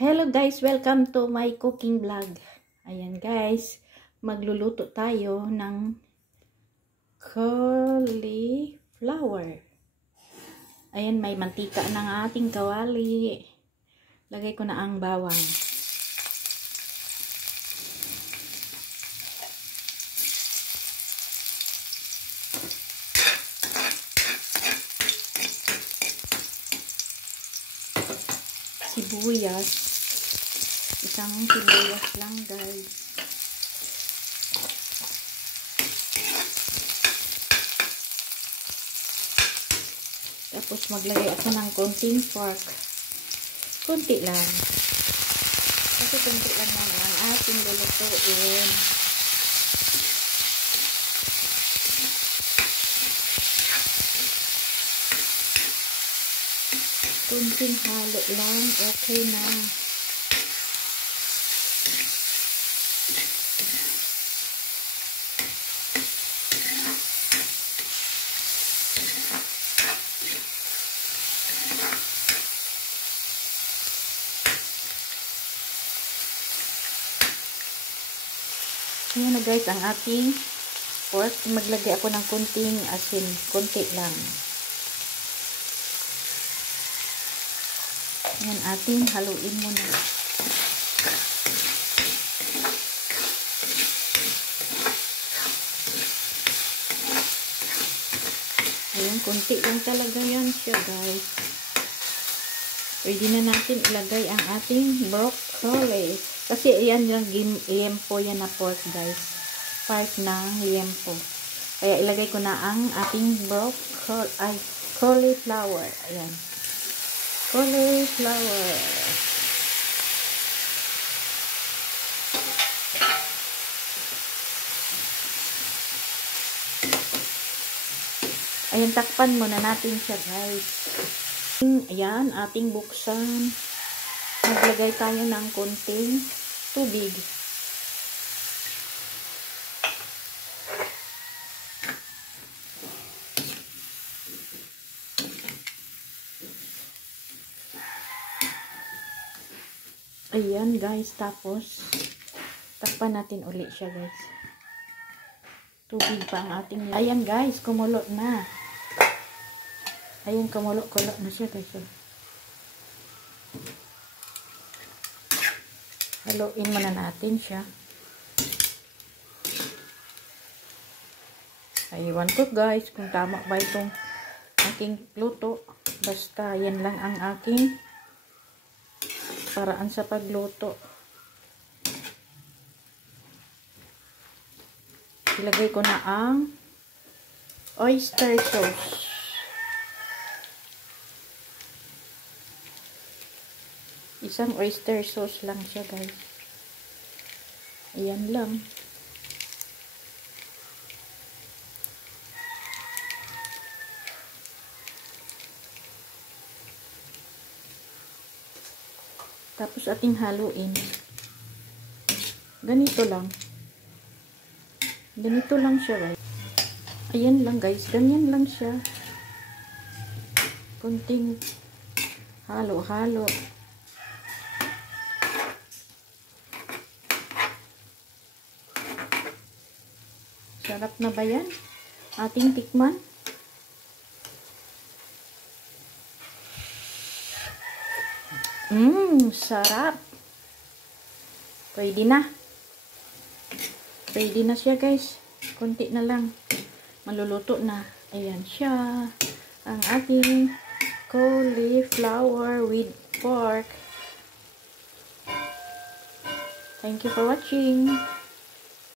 Hello guys, welcome to my cooking vlog. Ayan guys, magluluto tayo ng cauliflower. Ayan, may mantika ng ating kawali. Lagay ko na ang bawang. Sibuyas. Isang sibuyas lang guys. Tapos maglagay ako ng konting pork. Konti lang. Kasi konti lang naman ang ating lulutuin. Konting halo lang. Okay na. Ayan na guys, ang ating pork. Maglagay ako ng kunting asin. Kunti lang. Ayan, ating haluin muna. Ayan, kunti lang talaga yan siya guys. Pwede na natin ilagay ang ating broccoli. Kasi ayan yung liempo yan na pork guys. Part ng liempo. Kaya ilagay ko na ang ating cauliflower. Ayan. Cauliflower. Ayan, takpan muna natin siya guys. Ayan, ating buksan. Maglagay tayo ng konting tubig. Ayan guys, tapos takpan natin ulit siya guys. Tubig pa ang ating. Ayan guys, kumulo na. Ayan, kumulo-kulo na siya guys. Haluin muna natin siya. Aywan ko guys kung tama ba itong aking luto. Basta yan lang ang aking paraan sa pagluto. Ilagay ko na ang oyster sauce. Isang oyster sauce lang siya guys. Ayan lang. Tapos ating haluin. Ganito lang. Ganito lang siya guys. Ayan lang guys. Ganyan lang siya. Kunting halo-halo. Sarap na ba yan? Ating tikman. Sarap. Pwede na. Pwede na siya guys. Kunti na lang. Maluluto na. Ayan siya. Ang ating cauliflower with pork. Thank you for watching.